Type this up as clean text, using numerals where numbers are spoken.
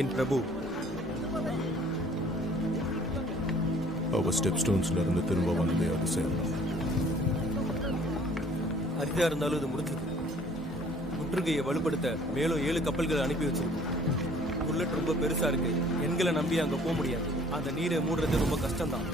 என் பிரபு. அவ ஸ்டெப் ஸ்டோன்ஸ்ல இருந்து திரும்ப வந்ததே அதிசயம். அரிதா இருந்தாலும் இது முடிஞ்சது. முற்றுகையை வலுப்படுத்த மேலும் 7 கப்பல்களை அனுப்பி வச்சிருக்கோம். புல்லட் ரொம்ப பெருசா இருக்கு. எண்களை நம்பி அங்க போக முடியாது. அந்த நீரை மூடுறது ரொம்ப கஷ்டம்தான்.